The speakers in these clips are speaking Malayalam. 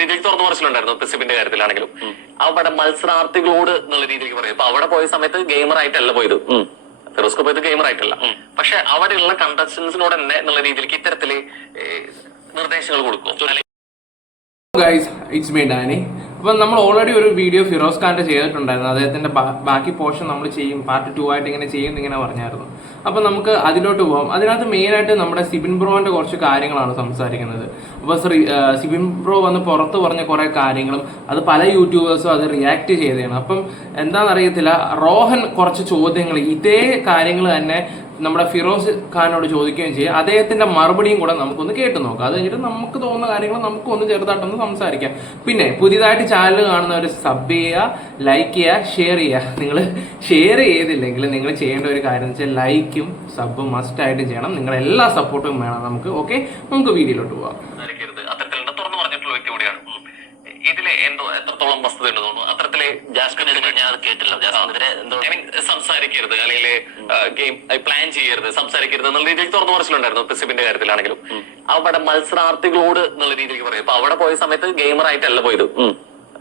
രീതിയിൽ തുറന്നു പറച്ചിലുണ്ടായിരുന്നു പെസിഫിന്റെ കാര്യത്തിലാണെങ്കിലും. അവിടെ മത്സരാർത്ഥികളോട് എന്നുള്ള രീതിയിൽ പറയും. അപ്പൊ അവിടെ പോയ സമയത്ത് ഗെയിമർ ആയിട്ടല്ല പോയത്, ഫിറോസ്കോ പോയത് ഗെയിമർ ആയിട്ടല്ല. പക്ഷെ അവിടെയുള്ള കണ്ടസ്റ്റൻസിനോട് തന്നെ എന്നുള്ള രീതിയിലേക്ക് ഇത്തരത്തില് നിർദ്ദേശങ്ങൾ കൊടുക്കും. Guys, it's me Danny. അപ്പം നമ്മൾ ഓൾറെഡി ഒരു വീഡിയോ ഫിറോസ് ഖാന്റെ ചെയ്തിട്ടുണ്ടായിരുന്നു. അദ്ദേഹത്തിന്റെ ബാക്കി പോർഷൻ നമ്മൾ ചെയ്യും, പാർട്ട് 2 ആയിട്ട് ഇങ്ങനെ ചെയ്യും ഇങ്ങനെ പറഞ്ഞായിരുന്നു. അപ്പം നമുക്ക് അതിലോട്ട് പോകാം. അതിനകത്ത് മെയിനായിട്ട് നമ്മുടെ സിബിൻ ബ്രോന്റെ കുറച്ച് കാര്യങ്ങളാണ് സംസാരിക്കുന്നത്. അപ്പോൾ സിബിൻ ബ്രോ വന്ന് പുറത്ത് പറഞ്ഞ കുറേ കാര്യങ്ങളും അത് പല യൂട്യൂബേഴ്സും അത് റിയാക്ട് ചെയ്തതാണ്. അപ്പം എന്താണെന്നറിയത്തില്ല, റോഹൻ കുറച്ച് ചോദ്യങ്ങൾ ഇതേ കാര്യങ്ങൾ തന്നെ നമ്മുടെ ഫിറോസ് ഖാനോട് ചോദിക്കുകയും ചെയ്യും. അദ്ദേഹത്തിന്റെ മറുപടിയും കൂടെ നമുക്കൊന്ന് കേട്ടു നോക്കാം. അത് കഴിഞ്ഞിട്ട് നമുക്ക് തോന്നുന്ന കാര്യങ്ങൾ നമുക്കൊന്ന് ചെറുതായിട്ടൊന്ന് സംസാരിക്കാം. പിന്നെ പുതിയതായിട്ട് ചാനൽ കാണുന്നവർ സബ് ചെയ്യുക, ലൈക്ക് ചെയ്യുക, ഷെയർ ചെയ്യുക. നിങ്ങൾ ഷെയർ ചെയ്തില്ലെങ്കിൽ നിങ്ങൾ ചെയ്യേണ്ട ഒരു കാര്യം എന്ന് വെച്ചാൽ ലൈക്കും സബും മസ്റ്റായിട്ടും ചെയ്യണം. നിങ്ങളുടെ എല്ലാ സപ്പോർട്ടും വേണം നമുക്ക്. ഓക്കെ, നമുക്ക് വീഡിയോയിലോട്ട് പോവാം. അത്തരത്തിലുള്ള തുറന്നു പറഞ്ഞിട്ടുള്ള വ്യക്തി കൂടിയാണ്. ഇതിലെ എന്തോ എത്രത്തോളം വസ്തുത ഉണ്ട് തോന്നുന്നു. അത്തരത്തില് ജാസ്മിനെതിരെ ഞാൻ കേട്ടില്ല. ജാസ്മിനെതിരെ എന്തോ സംസാരിക്കരുത്, അല്ലെങ്കിൽ ഗെയിം പ്ലാൻ ചെയ്യരുത്, സംസാരിക്കരുത് എന്നുള്ള രീതിയിൽ തുറന്നു പറച്ചിലുണ്ടായിരുന്നു പെസിഫിന്റെ കാര്യത്തിലാണെങ്കിലും. അവിടെ മത്സരാർത്ഥികളോട് എന്നുള്ള രീതിയിൽ പറയും. അപ്പൊ അവിടെ പോയ സമയത്ത് ഗെയിമർ ആയിട്ടല്ല പോയത്,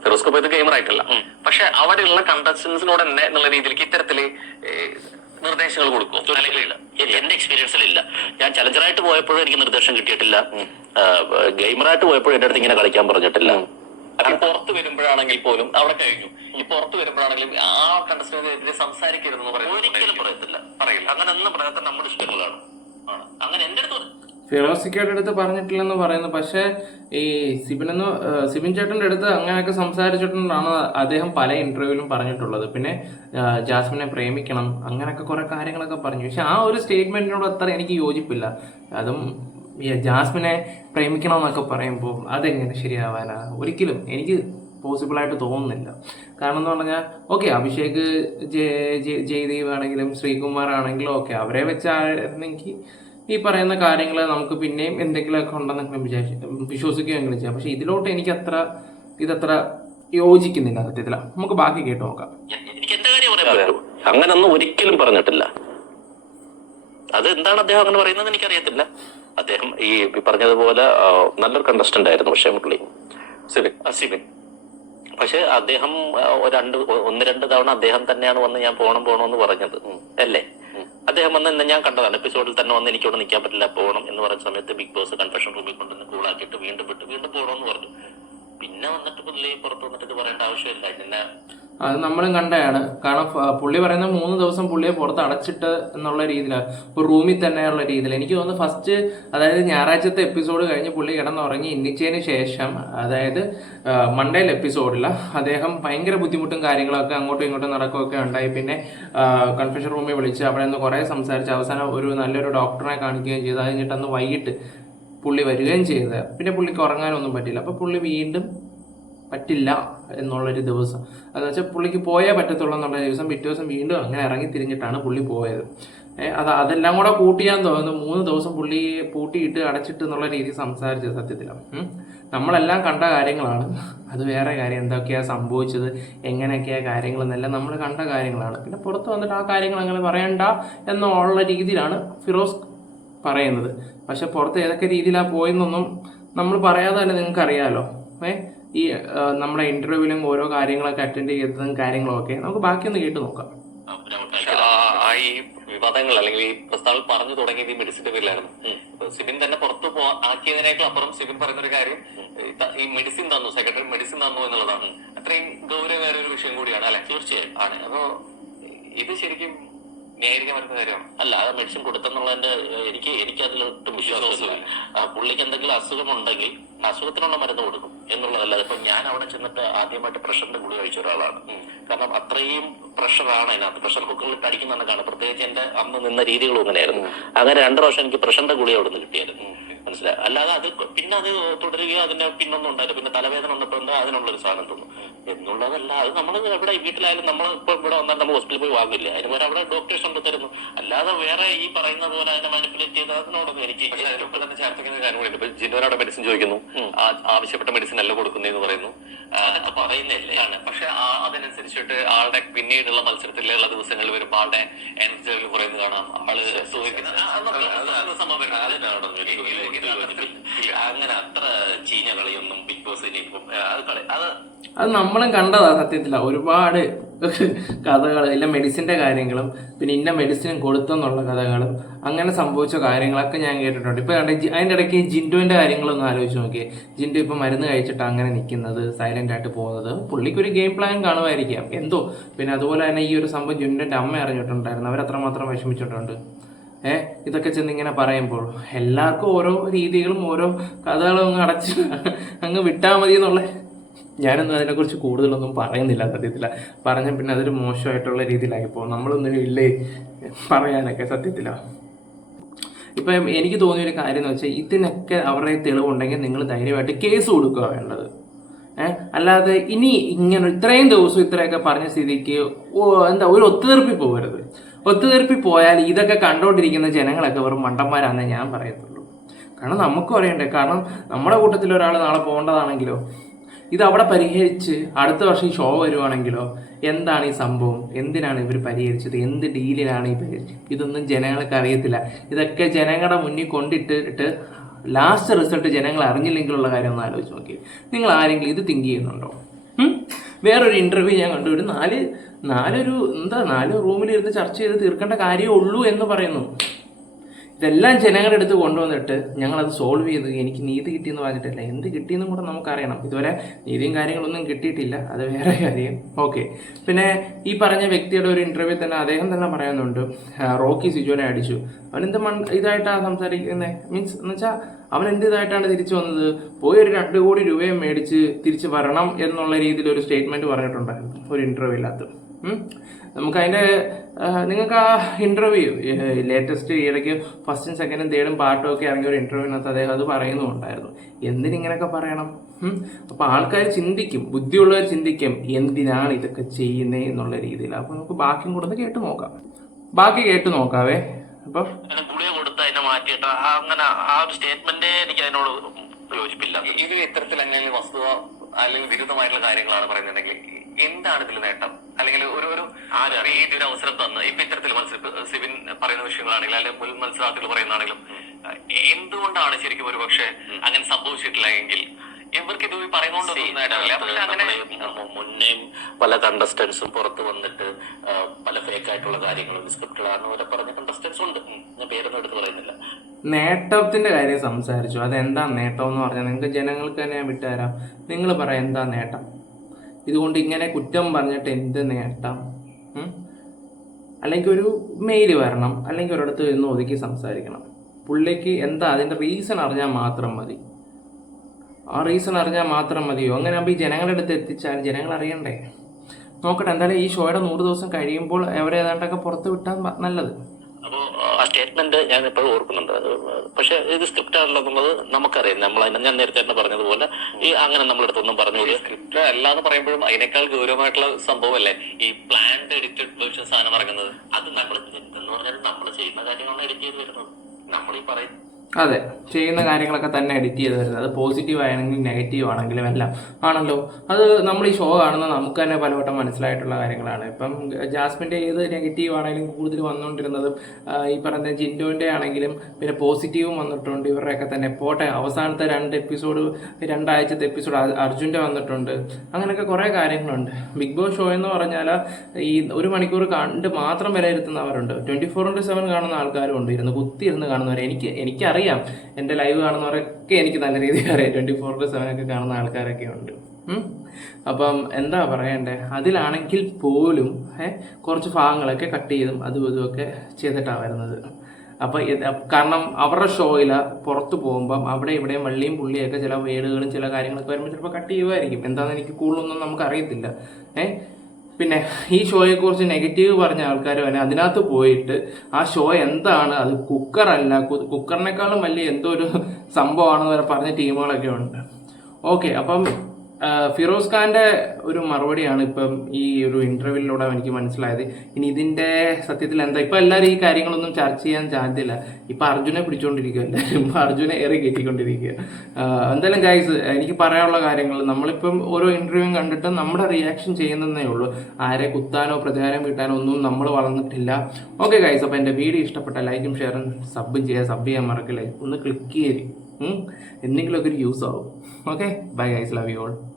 ഫിറോസ്കോ പോയത് ഗെയിമർ ആയിട്ടല്ല. പക്ഷെ അവിടെയുള്ള കണ്ടസ്റ്റൻസിനോട് തന്നെ എന്നുള്ള രീതിയിലേക്ക് ഇത്തരത്തില് നിർദ്ദേശങ്ങൾ കൊടുക്കും. എന്റെ എക്സ്പീരിയൻസിലില്ല. ഞാൻ ചലഞ്ചറായിട്ട് പോയപ്പോഴും എനിക്ക് നിർദ്ദേശം കിട്ടിയിട്ടില്ല. ഗെയിമറായിട്ട് പോയപ്പോഴും എന്റെ അടുത്ത് ഇങ്ങനെ കളിക്കാൻ പറഞ്ഞിട്ടില്ല. പുറത്ത് വരുമ്പോഴാണെങ്കിൽ പോലും അവിടെ കഴിഞ്ഞു. ഈ പുറത്ത് വരുമ്പോഴാണെങ്കിലും ആ കണ്ടസ്റ്റന്റിനെതിരെ സംസാരിക്കരുതെന്ന് ഒരിക്കലും പറയില്ല. അങ്ങനെ ഒന്നും പറയാത്ത നമ്മുടെ ഇഷ്ടങ്ങളാണ്. അങ്ങനെ എന്റെ അടുത്ത് ഫിറോസിക്കയുടെ അടുത്ത് പറഞ്ഞിട്ടില്ലെന്ന് പറയുന്നു. പക്ഷേ ഈ സിബിൻ ചേട്ടന്റെ അടുത്ത് അങ്ങനെയൊക്കെ സംസാരിച്ചിട്ടുണ്ടെന്നാണ് അദ്ദേഹം പല ഇന്റർവ്യൂവിലും പറഞ്ഞിട്ടുള്ളത്. പിന്നെ ജാസ്മിനെ പ്രേമിക്കണം അങ്ങനെയൊക്കെ കുറെ കാര്യങ്ങളൊക്കെ പറഞ്ഞു. പക്ഷെ ആ ഒരു സ്റ്റേറ്റ്മെന്റിനോട് അത്ര എനിക്ക് യോജിപ്പില്ല. അതും ജാസ്മിനെ പ്രേമിക്കണം എന്നൊക്കെ പറയുമ്പോൾ അതെങ്ങനെ ശരിയാവാനാ? ഒരിക്കലും എനിക്ക് പോസിബിളായിട്ട് തോന്നുന്നില്ല. കാരണം എന്ന് പറഞ്ഞാൽ ഓക്കെ, അഭിഷേക്, ജയദീപ് ആണെങ്കിലും ശ്രീകുമാർ ആണെങ്കിലും ഓക്കെ, അവരെ വെച്ചായിരുന്നെങ്കിൽ ഈ പറയുന്ന കാര്യങ്ങൾ നമുക്ക് പിന്നെയും എന്തെങ്കിലുമൊക്കെ ഉണ്ടെന്നെങ്കിലും വിശ്വസിക്കുകയെങ്കിലും ചെയ്യാം. പക്ഷെ ഇതിലോട്ട് ഇതത്ര യോജിക്കുന്നില്ല സത്യത്തില. നമുക്ക് ബാക്കി കേട്ട് നോക്കാം. എനിക്ക് എന്താ കാര്യം പറയാൻ പറ്റും? അങ്ങനൊന്നും ഒരിക്കലും പറഞ്ഞിട്ടില്ല. അത് എന്താണ് അദ്ദേഹം അങ്ങനെ പറയുന്നത് എനിക്കറിയത്തില്ല. അദ്ദേഹം ഈ പറഞ്ഞതുപോലെ നല്ലൊരു കണ്ടസ്റ്റന്റ് ആയിരുന്നു. പക്ഷേ പുള്ളി സിബിൻ പക്ഷെ അദ്ദേഹം ഒന്ന് രണ്ട് തവണ അദ്ദേഹം തന്നെയാണ് വന്ന് ഞാൻ പോണമെന്ന് പറഞ്ഞത് അല്ലേ? അദ്ദേഹം വന്ന് ഞാൻ കണ്ടതാണ് എപ്പിസോഡിൽ തന്നെ വന്ന് എനിക്കിവിടെ നിൽക്കാൻ പറ്റില്ല, പോകണം എന്ന് പറഞ്ഞ സമയത്ത് ബിഗ് ബോസ് കൺഫെഷൻ റൂമിൽ കൊണ്ടുവന്ന് കൂളാക്കിയിട്ട് വീണ്ടും പോകണമെന്ന് പറഞ്ഞു. പിന്നെ വന്നിട്ട് പുള്ളി പുറത്ത് വന്നിട്ട് ഇത് പറയേണ്ട ആവശ്യമില്ല. പിന്നെ അത് നമ്മളും കണ്ടതാണ്. കാരണം പുള്ളി പറയുന്ന 3 ദിവസം പുള്ളിയെ പുറത്ത് അടച്ചിട്ട് എന്നുള്ള രീതിയിലാണ്, ഒരു റൂമിൽ തന്നെയുള്ള രീതിയിൽ. എനിക്ക് തോന്നുന്നു ഫസ്റ്റ്, അതായത് ഞായറാഴ്ചത്തെ എപ്പിസോഡ് കഴിഞ്ഞ് പുള്ളി കിടന്നുറങ്ങി എണ്ണിച്ചതിന് ശേഷം, അതായത് മൺഡേയിലെ എപ്പിസോഡിൽ അദ്ദേഹം ഭയങ്കര ബുദ്ധിമുട്ടും കാര്യങ്ങളൊക്കെ അങ്ങോട്ടും ഇങ്ങോട്ടും നടക്കുകയൊക്കെ ഉണ്ടായി. പിന്നെ കൺഫെഷൻ റൂമിൽ വിളിച്ച് അവിടെ നിന്ന് കുറേ സംസാരിച്ച് അവസാനം ഒരു നല്ലൊരു ഡോക്ടറെ കാണിക്കുകയും ചെയ്തു. അത് കഴിഞ്ഞിട്ട് അന്ന് വൈകിട്ട് പുള്ളി വരികയും ചെയ്തത്. പിന്നെ പുള്ളിക്ക് ഉറങ്ങാനൊന്നും പറ്റില്ല. അപ്പോൾ പുള്ളി വീണ്ടും പറ്റില്ല എന്നുള്ളൊരു ദിവസം, അതെന്ന് വെച്ചാൽ പുള്ളിക്ക് പോയേ പറ്റത്തുള്ളൂ എന്നുള്ള ദിവസം, പിറ്റേ ദിവസം വീണ്ടും അങ്ങനെ ഇറങ്ങി തിരിഞ്ഞിട്ടാണ് പുള്ളി പോയത്. അതെല്ലാം കൂടെ കൂട്ടിയാന്ന് തോന്നുന്നു 3 ദിവസം പുള്ളി പൂട്ടിയിട്ട് അടച്ചിട്ട് എന്നുള്ള രീതി സംസാരിച്ചത്. സത്യത്തിലാണ് നമ്മളെല്ലാം കണ്ട കാര്യങ്ങളാണ്. അത് വേറെ കാര്യം, എന്തൊക്കെയാണ് സംഭവിച്ചത്, എങ്ങനെയൊക്കെയാണ് കാര്യങ്ങളെന്നെല്ലാം നമ്മൾ കണ്ട കാര്യങ്ങളാണ്. പിന്നെ പുറത്ത് വന്നിട്ട് ആ കാര്യങ്ങൾ അങ്ങനെ പറയണ്ട എന്നുള്ള രീതിയിലാണ് ഫിറോസ് പറയുന്നത്. പക്ഷെ പുറത്ത് ഏതൊക്കെ രീതിയിലാണ് പോയെന്നൊന്നും നമ്മൾ പറയാതെ തന്നെ നിങ്ങൾക്ക് അറിയാമല്ലോ. ഈ നമ്മുടെ ഇന്റർവ്യൂവിലും ഓരോ കാര്യങ്ങളൊക്കെ അറ്റൻഡ് ചെയ്തതും കാര്യങ്ങളൊക്കെ നമുക്ക് ബാക്കിയൊന്ന് കേട്ട് നോക്കാം. ഈ വിവാദങ്ങൾ അല്ലെങ്കിൽ ഈ പ്രസ്താവന പറഞ്ഞു തുടങ്ങിയത് ഈ മെഡിസിന്റെ പേരിലായിരുന്നു. സിബിൻ തന്നെ പുറത്തു ആക്കിയതിനേക്കാൾ അപ്പുറം സിബിൻ പറയുന്നൊരു കാര്യം, ഈ മെഡിസിൻ തന്നു, സെക്രട്ടറി മെഡിസിൻ തന്നു എന്നുള്ളതാണ്. അത്രയും ഗൗരവമേറിയ ഒരു വിഷയം കൂടിയാണ് അല്ലെ? തീർച്ചയായും ആണ്. അപ്പോ ഇത് ശരിക്കും ന്യായീകരിക്കാൻ പറ്റുന്ന കാര്യമാണ്. അല്ല, അത് മെഡിസിൻ കൊടുത്തെന്നുള്ളതിന്റെ എനിക്ക് അതിലൊട്ടും വിശ്വാസമില്ല. പുള്ളിക്ക് എന്തെങ്കിലും അസുഖമുണ്ടെങ്കിൽ അസുഖത്തിനുള്ള മരുന്ന് കൊടുക്കും എന്നുള്ളതല്ല. ഇപ്പൊ ഞാൻ അവിടെ ചെന്നിട്ട് ആദ്യമായിട്ട് പ്രഷറിന്റെ ഗുളി കഴിച്ച ഒരാളാണ്. കാരണം അത്രയും പ്രഷറാണ് അതിനകത്ത്. പ്രഷർ കുക്കറിലിട്ട് അടിക്കുന്നതാണ്. പ്രത്യേകിച്ച് എന്റെ അന്ന് നിന്ന രീതികളും അങ്ങനെയായിരുന്നു. അങ്ങനെ 2 പ്രാവശ്യം എനിക്ക് പ്രഷറിന്റെ ഗുളി അവിടെ നിന്ന് കിട്ടിയായിരുന്നു. മനസ്സിലായി? അല്ലാതെ അത് പിന്നെ അത് തുടരുകയോ അതിന്റെ പിന്നൊന്നും ഉണ്ടായില്ല. പിന്നെ തലവേദന വന്നപ്പോ എന്താ അതിനുള്ളൊരു സാധനം തോന്നും എന്നുള്ളതല്ല. അത് നമ്മൾ ഇവിടെ വീട്ടിലായാലും നമ്മൾ ഇപ്പൊ ഇവിടെ വന്നാൽ നമ്മൾ ഹോസ്പിറ്റലിൽ പോയി വാങ്ങില്ല. അതിന് പോലെ അവിടെ ഡോക്ടേഴ്സ് കൊണ്ട് തരുന്നു. അല്ലാതെ വേറെ ഈ പറയുന്ന പോലെ അതിനെ മാനിപ്പുലേറ്റ് ചെയ്ത് അതിനോടൊന്നും എനിക്ക് ചേർത്തിക്കുന്ന കാര്യം കൂടി. ഇപ്പൊ ജിന്നോരവിടെ മെഡിസിൻ ചോദിക്കുന്നു, ആവശ്യപ്പെട്ട മെഡിസിൻ അല്ല കൊടുക്കുന്നതെന്ന് പറയുന്നു. അതൊക്കെ പറയുന്നില്ലേ ആണ്. പക്ഷെ അതിനനുസരിച്ചിട്ട് ആളുടെ പിന്നീടുള്ള മത്സരത്തിലുള്ള ദിവസങ്ങളിൽ വരുമ്പോൾ ആളുടെ എനർജി ലെവൽ കുറയുന്നത് കാണാം. ആള് ഇത് അങ്ങനെ അത്ര ചീഞ്ഞ കളിയൊന്നും ബിഗ് ബോസ് ഇനിയിപ്പം അത് നമ്മളും കണ്ടതാ സത്യത്തില. ഒരുപാട് കഥകൾ, ഇല്ല മെഡിസിൻ്റെ കാര്യങ്ങളും പിന്നെ ഇന്ന മെഡിസിൻ കൊടുത്തെന്നുള്ള കഥകളും അങ്ങനെ സംഭവിച്ച കാര്യങ്ങളൊക്കെ ഞാൻ കേട്ടിട്ടുണ്ട്. ഇപ്പം അതിൻ്റെ ഇടയ്ക്ക് ജിൻഡോൻ്റെ കാര്യങ്ങളൊന്നും ആലോചിച്ച് നോക്കിയേ. ജിൻഡോ ഇപ്പം മരുന്ന് കഴിച്ചിട്ട് അങ്ങനെ നിൽക്കുന്നത്, സൈലൻ്റ് ആയിട്ട് പോകുന്നത്, പുള്ളിക്കൊരു ഗെയിം പ്ലാൻ കാണുമായിരിക്കാം എന്തോ. പിന്നെ അതുപോലെ തന്നെ ഈ ഒരു സംഭവം ജിൻഡോൻ്റെ അമ്മ അറിഞ്ഞിട്ടുണ്ടായിരുന്നു. അവരത്രമാത്രം വിഷമിച്ചിട്ടുണ്ട്. ഇതൊക്കെ ചെന്ന് ഇങ്ങനെ പറയുമ്പോൾ എല്ലാവർക്കും ഓരോ രീതികളും ഓരോ കഥകളും അങ്ങ് അടച്ച് അങ്ങ് വിട്ടാൽ മതി എന്നുള്ള. ഞാനൊന്നും അതിനെക്കുറിച്ച് കൂടുതലൊന്നും പറയുന്നില്ല സത്യത്തില. പറഞ്ഞാൽ പിന്നെ അതൊരു മോശമായിട്ടുള്ള രീതിയിലായിപ്പോൾ നമ്മളൊന്നിനും ഇല്ലേ പറയാനൊക്കെ സത്യത്തില. ഇപ്പം എനിക്ക് തോന്നിയൊരു കാര്യം എന്ന് വെച്ചാൽ ഇതിനൊക്കെ അവരുടെ തെളിവുണ്ടെങ്കിൽ നിങ്ങൾ ധൈര്യമായിട്ട് കേസ് കൊടുക്കുക വേണ്ടത്. അല്ലാതെ ഇനി ഇങ്ങനെ ഇത്രയും ദിവസം ഇത്രയൊക്കെ പറഞ്ഞ സ്ഥിതിക്ക് ഒരു ഒത്തുതീർപ്പിൽ പോകരുത്. ഒത്തുതീർപ്പിൽ പോയാൽ ഇതൊക്കെ കണ്ടുകൊണ്ടിരിക്കുന്ന ജനങ്ങളൊക്കെ വെറും മണ്ടന്മാരാണെന്നേ ഞാൻ പറയത്തുള്ളൂ. കാരണം നമുക്കും അറിയണ്ടേ. കാരണം നമ്മുടെ കൂട്ടത്തിൽ ഒരാൾ നാളെ പോകേണ്ടതാണെങ്കിലോ, ഇത് അവിടെ പരിഹരിച്ച് അടുത്ത വർഷം ഈ ഷോ വരുവാണെങ്കിലോ, എന്താണ് ഈ സംഭവം, എന്തിനാണ് ഇവർ പരിഹരിച്ചത്, എന്ത് ഡീലിനാണ് ഈ പരിഹരിച്ചത്, ഇതൊന്നും ജനങ്ങൾക്ക് അറിയത്തില്ല. ഇതൊക്കെ ജനങ്ങളുടെ മുന്നിൽ കൊണ്ടിട്ടിട്ട് ലാസ്റ്റ് റിസൾട്ട് ജനങ്ങൾ അറിഞ്ഞില്ലെങ്കിലുള്ള കാര്യം ഒന്ന് ആലോചിച്ച് നോക്കി. നിങ്ങൾ ആരെങ്കിലും ഇത് തിങ്ക് ചെയ്യുന്നുണ്ടോ? വേറൊരു ഇൻ്റർവ്യൂ ഞാൻ കണ്ടു. ഒരു നാല് റൂമിലിരുന്ന് ചർച്ച ചെയ്ത് തീർക്കേണ്ട കാര്യമേ ഉള്ളൂ എന്ന് പറയുന്നു. ഇതെല്ലാം ജനങ്ങളുടെ അടുത്ത് കൊണ്ടുവന്നിട്ട് ഞങ്ങളത് സോൾവ് ചെയ്ത് എനിക്ക് നീതി കിട്ടിയെന്ന് പറഞ്ഞിട്ടില്ല. എന്ത് കിട്ടിയെന്നും കൂടെ നമുക്കറിയണം. ഇതുവരെ നീതിയും കാര്യങ്ങളൊന്നും കിട്ടിയിട്ടില്ല, അത് വേറെ കാര്യം. ഓക്കെ. പിന്നെ ഈ പറഞ്ഞ വ്യക്തിയുടെ ഒരു ഇൻ്റർവ്യൂ തന്നെ അദ്ദേഹം തന്നെ പറയുന്നുണ്ട്, റോക്കി സിജോനെ അടിച്ചു. അവനെന്ത് ഇതായിട്ടാണ് സംസാരിക്കുന്നത്, മീൻസ് എന്ന് വെച്ചാൽ അവൻ എന്ത് ഇതായിട്ടാണ് തിരിച്ചു വന്നത്, പോയി ഒരു 2 കോടി രൂപയും മേടിച്ച് തിരിച്ച് വരണം എന്നുള്ള രീതിയിൽ ഒരു സ്റ്റേറ്റ്മെൻറ്റ് പറഞ്ഞിട്ടുണ്ടായിരുന്നു ഒരു ഇൻ്റർവ്യൂവിനകത്ത്. നമുക്കതിൻ്റെ നിങ്ങൾക്ക് ആ ഇൻ്റർവ്യൂ ലേറ്റസ്റ്റ് ഇടയ്ക്ക് ഫസ്റ്റും സെക്കൻഡും തേർഡും പാർട്ടും ഒക്കെ ഇറങ്ങിയ ഒരു ഇൻ്റർവ്യൂവിനകത്ത് അദ്ദേഹം അത് പറയുന്നുണ്ടായിരുന്നു. എന്തിനിങ്ങനെയൊക്കെ പറയണം? അപ്പോൾ ആൾക്കാർ ചിന്തിക്കും, ബുദ്ധിയുള്ളവർ ചിന്തിക്കും എന്തിനാണ് ഇതൊക്കെ ചെയ്യുന്നത് എന്നുള്ള രീതിയിൽ. അപ്പോൾ നമുക്ക് ബാക്കിയും കൂടെ ബാക്കി കേട്ട് നോക്കാവേ. അപ്പം ഗുളിക കൊടുത്ത് അതിനെ മാറ്റിയിട്ട് അങ്ങനെ ആ ഒരു സ്റ്റേറ്റ്മെന്റേ എനിക്ക് അതിനോട് യോജിപ്പില്ല. ഇത് ഇത്തരത്തിൽ അങ്ങനെ വസ്തുത അല്ലെങ്കിൽ വിരുദ്ധമായിട്ടുള്ള കാര്യങ്ങളാണ് പറയുന്നുണ്ടെങ്കിൽ എന്താണ് ഇതിൽ നേട്ടം? അല്ലെങ്കിൽ ഒരു ഒരു അവസരം തന്ന് ഇപ്പൊ ഇത്തരത്തിൽ സിബിൻ പറയുന്ന വിഷയങ്ങളാണെങ്കിലും അല്ലെങ്കിൽ മുൻ മത്സരാർത്ഥികൾ പറയുന്നതാണെങ്കിലും എന്തുകൊണ്ടാണ് ശരിക്കും ഒരു പക്ഷെ അങ്ങനെ സംഭവിച്ചിട്ടില്ല എങ്കിൽ ഇവർക്ക് ഇത് മുന്നേയും പല കണ്ടസ്റ്റൻസും പുറത്ത് വന്നിട്ട് പല ഫേക്ക് ആയിട്ടുള്ള കാര്യങ്ങളും സ്ക്രിപ്റ്റഡാണ് വരെ പറഞ്ഞ കണ്ടസ്റ്റൻസ് ഉണ്ട്. ഞാൻ പേരൊന്നും എടുത്ത് പറയുന്നില്ല. നേട്ടത്തിന്റെ കാര്യം സംസാരിച്ചു. അതെന്താ നേട്ടം എന്ന് പറഞ്ഞാൽ നിങ്ങൾക്ക് ജനങ്ങൾക്ക് തന്നെ ഞാൻ വിട്ടുതരാം. നിങ്ങൾ പറയാം എന്താ നേട്ടം, ഇതുകൊണ്ട് ഇങ്ങനെ കുറ്റം പറഞ്ഞിട്ട് എന്ത് നേട്ടം? അല്ലെങ്കിൽ ഒരു മെയിൽ വരണം, അല്ലെങ്കിൽ ഒരിടത്ത് നിന്ന് ഒതുക്കി സംസാരിക്കണം. പുള്ളിക്ക് എന്താ അതിൻ്റെ റീസൺ അറിഞ്ഞാൽ മാത്രം മതി. ആ റീസൺ അറിഞ്ഞാൽ മാത്രം മതിയോ? അങ്ങനെ ആകുമ്പോൾ ഈ ജനങ്ങളുടെ അടുത്ത് എത്തിച്ചാൽ ജനങ്ങൾ അറിയണ്ടേ? നോക്കട്ടെ, എന്തായാലും ഈ ഷോയുടെ 100 ദിവസം കഴിയുമ്പോൾ ഏതാണ്ടൊക്കെ പുറത്ത് വിട്ടാൽ നല്ലത്. അപ്പോൾ ആ സ്റ്റേറ്റ്മെന്റ് ഞാൻ എപ്പോഴും ഓർക്കുന്നുണ്ട്. പക്ഷെ ഇത് സ്ക്രിപ്റ്റ് ആണല്ലോ എന്നുള്ളത് നമുക്കറിയാം. ഞാൻ നേരത്തെ തന്നെ പറഞ്ഞതുപോലെ ഈ അങ്ങനെ നമ്മളെടുത്തൊന്നും പറഞ്ഞു സ്ക്രിപ്റ്റ് അല്ല എന്ന് പറയുമ്പോഴും അതിനേക്കാൾ ഗൗരവമായിട്ടുള്ള സംഭവമല്ലേ ഈ പ്ലാൻഡ് എഡിറ്റഡ് വേർഷൻ സാധനം ഇറങ്ങുന്നത്. അത് നമ്മൾ എന്തെന്ന് പറഞ്ഞാൽ നമ്മൾ ചെയ്യുന്ന കാര്യങ്ങളാണ് എഡിറ്റ് ചെയ്ത് വരുന്നത്. നമ്മളീ പറയും അതെ, ചെയ്യുന്ന കാര്യങ്ങളൊക്കെ തന്നെ എഡിറ്റ് ചെയ്ത് വരുന്നത്. അത് പോസിറ്റീവ് ആണെങ്കിലും നെഗറ്റീവ് ആണെങ്കിലും എല്ലാം ആണല്ലോ. അത് നമ്മൾ ഈ ഷോ കാണുന്ന നമുക്ക് തന്നെ പലവട്ടം മനസ്സിലായിട്ടുള്ള കാര്യങ്ങളാണ്. ഇപ്പം ജാസ്മിൻ്റെ ഏത് നെഗറ്റീവ് ആണെങ്കിലും കൂടുതൽ വന്നുകൊണ്ടിരുന്നതും ഈ പറഞ്ഞ ജിൻഡോൻ്റെ ആണെങ്കിലും പിന്നെ പോസിറ്റീവും വന്നിട്ടുണ്ട്. ഇവരുടെയൊക്കെ തന്നെ പോട്ടെ, അവസാനത്തെ 2 ആഴ്ചത്തെ എപ്പിസോഡ് അർജുൻ്റെ വന്നിട്ടുണ്ട്. അങ്ങനെയൊക്കെ കുറേ കാര്യങ്ങളുണ്ട്. ബിഗ് ബോസ് ഷോ എന്ന് പറഞ്ഞാൽ ഈ 1 മണിക്കൂർ കണ്ട് മാത്രം വിലയിരുത്തുന്നവരുണ്ട്. 24/7 കാണുന്ന ആൾക്കാരും ഉണ്ട്, കുത്തിയിരുന്ന് കാണുന്നവർ. എനിക്കറിയാം, എൻ്റെ ലൈവ് കാണുന്നവരൊക്കെ എനിക്ക് നല്ല രീതിയിൽ അറിയാം. 24/7 ഒക്കെ കാണുന്ന ആൾക്കാരൊക്കെ ഉണ്ട്. അപ്പം എന്താ പറയണ്ടേ, അതിലാണെങ്കിൽ പോലും കുറച്ച് ഭാഗങ്ങളൊക്കെ കട്ട് ചെയ്തും അതും ഇതുമൊക്കെ ചെയ്തിട്ടാണ് വരുന്നത്. അപ്പം കാരണം അവരുടെ ഷോയിൽ പുറത്ത് പോകുമ്പം അവിടെ ഇവിടെ വള്ളിയും പുള്ളിയൊക്കെ ചില വേടുകളും ചില കാര്യങ്ങളൊക്കെ വരുമ്പോൾ ചിലപ്പോൾ കട്ട് ചെയ്യുമായിരിക്കും. എന്താണെന്ന് എനിക്ക് കൂടുതലൊന്നും നമുക്കറിയത്തില്ല. പിന്നെ ഈ ഷോയെക്കുറിച്ച് നെഗറ്റീവ് പറഞ്ഞ ആൾക്കാർ തന്നെ അതിനകത്ത് പോയിട്ട് ആ ഷോ എന്താണ്, അത് കുക്കറല്ല, കുക്കറിനേക്കാളും വലിയ എന്തോ ഒരു സംഭവമാണെന്ന് വരെ പറഞ്ഞ ടീമുകളൊക്കെ ഉണ്ട്. ഓക്കെ, അപ്പം ഫിറോസ് ഖാൻ്റെ ഒരു മറുപടിയാണ് ഇപ്പം ഈ ഒരു ഇൻ്റർവ്യൂവിലൂടെ എനിക്ക് മനസ്സിലായത്. ഇനി ഇതിൻ്റെ സത്യത്തിൽ എന്താ, ഇപ്പം എല്ലാവരും ഈ കാര്യങ്ങളൊന്നും ചർച്ച ചെയ്യാൻ സാധ്യതയില്ല. ഇപ്പം അർജുനെ പിടിച്ചുകൊണ്ടിരിക്കുക, എല്ലാവരും അർജുനെ ഏറെ കയറ്റിക്കൊണ്ടിരിക്കുക. എന്തായാലും ഗൈസ്, എനിക്ക് പറയാനുള്ള കാര്യങ്ങൾ നമ്മളിപ്പം ഓരോ ഇൻ്റർവ്യൂവും കണ്ടിട്ട് നമ്മുടെ റിയാക്ഷൻ ചെയ്യുന്നതേ ഉള്ളൂ. ആരെ കുത്താനോ പ്രതികാരം കിട്ടാനോ ഒന്നും നമ്മൾ വളർന്നിട്ടില്ല. ഓക്കെ ഗൈസ്, അപ്പോൾ എൻ്റെ വീഡിയോ ഇഷ്ടപ്പെട്ട ലൈക്കും ഷെയറും സബും ചെയ്യുക. സബ് ചെയ്യാൻ മറക്കില്ല, ഒന്ന് ക്ലിക്ക് ചെയ്ത് എന്തെങ്കിലുമൊക്കെ ഒരു യൂസ് ആവും. Okay, bye guys, love you all.